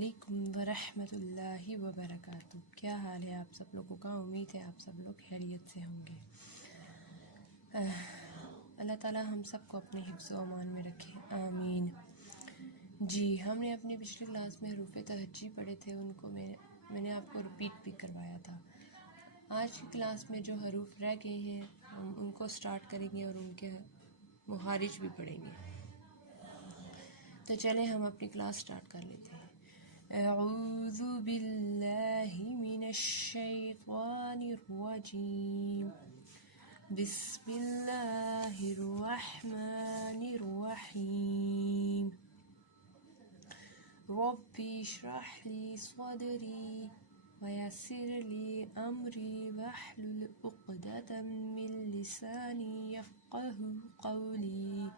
علیکم ورحمۃ اللہ وبرکاتہ۔ کیا حال ہے آپ سب لوگوں کا؟ امید ہے آپ سب لوگ خیریت سے ہوں گے۔ اللہ تعالیٰ ہم سب کو اپنے حفظ و امان میں رکھے، آمین۔ جی، ہم نے اپنی پچھلی کلاس میں حروف تہجی پڑھے تھے، ان کو میں نے آپ کو ریپیٹ بھی کروایا تھا۔ آج کی کلاس میں جو حروف رہ گئے ہیں ہم ان کو سٹارٹ کریں گے اور ان کے مخارج بھی پڑھیں گے۔ تو چلیں ہم اپنی کلاس سٹارٹ کر لیتے ہیں۔ اعوذ باللہ من الشیطان الرجیم، بسم اللہ الرحمن الرحیم، رب اشرح لی صدری ویسر لی امری واحلل عقدۃ من لسانی یفقہوا قولی،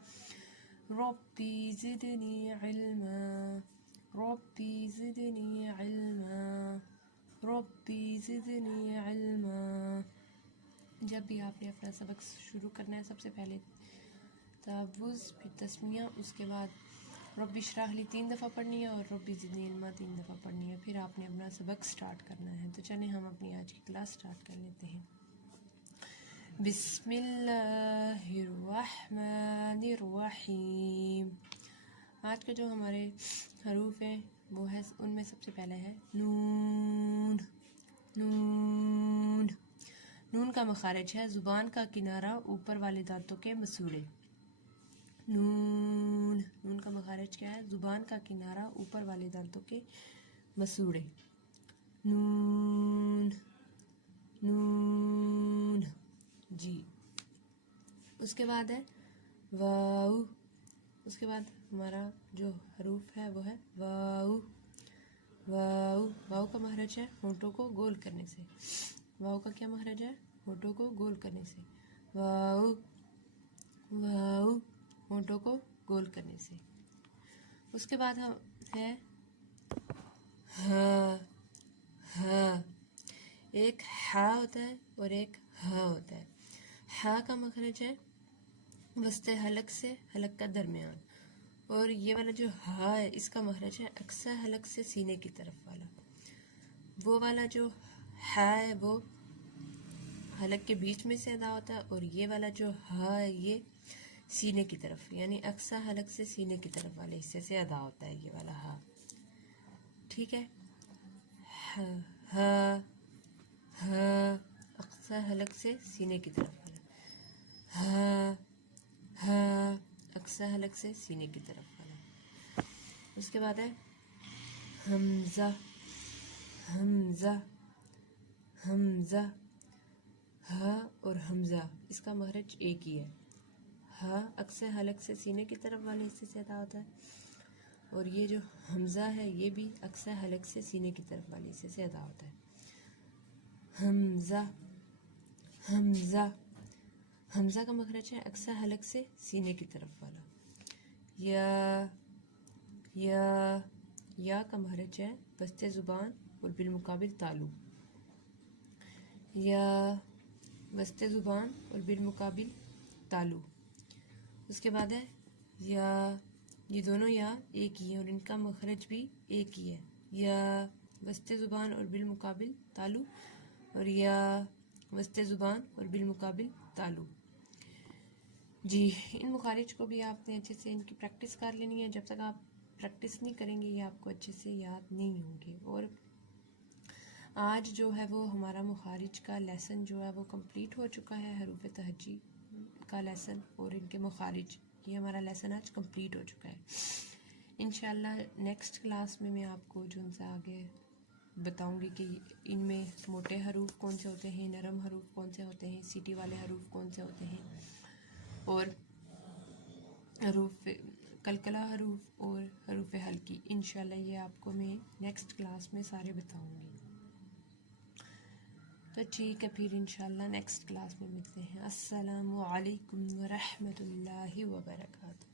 ربی زدنی علما، ربی زدنی علما، ربی زدنی علما۔ جب بھی آپ نے اپنا سبق شروع کرنا ہے، سب سے پہلے تعوذ، پھر تسمیہ، اس کے بعد رب اشرح لی 3 دفعہ پڑھنی ہے اور ربی زدنی علما 3 دفعہ پڑھنی ہے، پھر آپ نے اپنا سبق سٹارٹ کرنا ہے۔ تو چلیں ہم اپنی آج کی کلاس سٹارٹ کر لیتے ہیں۔ بسم اللہ الرحمن الرحیم۔ آج کے جو ہمارے حروف ہیں وہ ہے، ان میں سب سے پہلے ہے نون۔ نون نون کا مخارج ہے زبان کا کنارہ اوپر والے دانتوں کے مسوڑے۔ نون نون کا مخارج کیا ہے؟ زبان کا کنارہ اوپر والے دانتوں کے مسوڑے۔ نون نون جی۔ اس کے بعد ہے واو۔ اس کے بعد ہمارا جو حروف ہے وہ ہے واو۔ واو واو کا مخرج ہے ہونٹوں کو گول کرنے سے۔ واو کا کیا مخرج ہے؟ ہونٹوں کو گول کرنے سے۔ واو واو ہونٹوں کو گول کرنے سے۔ اس کے بعد ہے ہاں۔ ہاں ایک ہا ہوتا ہے اور ایک ہا ہوتا ہے۔ ہا کا مخرج ہے وسط حلق سے حلق کا درمیان، اور یہ والا جو ہا ہے اس کا مخرج ہے اقصی حلق سے سینے کی طرف والا۔ وہ والا جو ہا ہے وہ حلق کے بیچ میں سے ادا ہوتا ہے، اور یہ والا جو ہا ہے یہ سینے کی طرف، یعنی اقصی حلق سے سینے کی طرف والے حصے سے ادا ہوتا ہے یہ والا ہا۔ ٹھیک ہے؟ ہا ہا اقصی حلق سے سینے کی طرف والا، ہا ہا اقصی حلق سے سینے کی طرف والا۔ اس کے بعد ہے حمزہ۔ حمزہ حمزہ ہا اور حمزہ اس کا مخرج ایک ہی ہے۔ ہا اقصی حلق سے سینے کی طرف والے حصے سے ادا ہوتا ہے، اور یہ جو حمزہ ہے یہ بھی اقصی حلق سے سینے کی طرف والے حصے سے ادا ہوتا ہے۔ حمزہ حمزہ حمزہ کا مخرج ہے اقصی حلق سے سینے کی طرف والا۔ یا یا کا مخرج ہے وسط زبان اور بالمقابل تالو۔ یا وسط زبان اور بالمقابل تالو۔ اس کے بعد ہے یا، یہ دونوں یا ایک ہی ہیں اور ان کا مخرج بھی ایک ہی ہے۔ یا وسط زبان اور بالمقابل تالو، اور یا وسط زبان اور بالمقابل تالو۔ جی، ان مخارج کو بھی آپ نے اچھے سے ان کی پریکٹس کر لینی ہے۔ جب تک آپ پریکٹس نہیں کریں گے یہ آپ کو اچھے سے یاد نہیں ہوں گے۔ اور آج جو ہے وہ ہمارا مخارج کا لیسن جو ہے وہ کمپلیٹ ہو چکا ہے، حروف تہجی کا لیسن اور ان کے مخارج، یہ ہمارا لیسن آج کمپلیٹ ہو چکا ہے۔ انشاءاللہ نیکسٹ کلاس میں آپ کو جو ان سے آگے بتاؤں گی کہ ان میں موٹے حروف کون سے ہوتے ہیں، نرم حروف کون سے ہوتے ہیں، سیٹی والے حروف کون سے ہوتے ہیں، اور حروف قلقلہ حروف اور حروف ہلکی۔ انشاءاللہ یہ آپ کو میں نیکسٹ کلاس میں سارے بتاؤں گی۔ تو ٹھیک ہے، پھر انشاءاللہ نیکسٹ کلاس میں ملتے ہیں۔ السلام علیکم ورحمۃ اللہ وبرکاتہ۔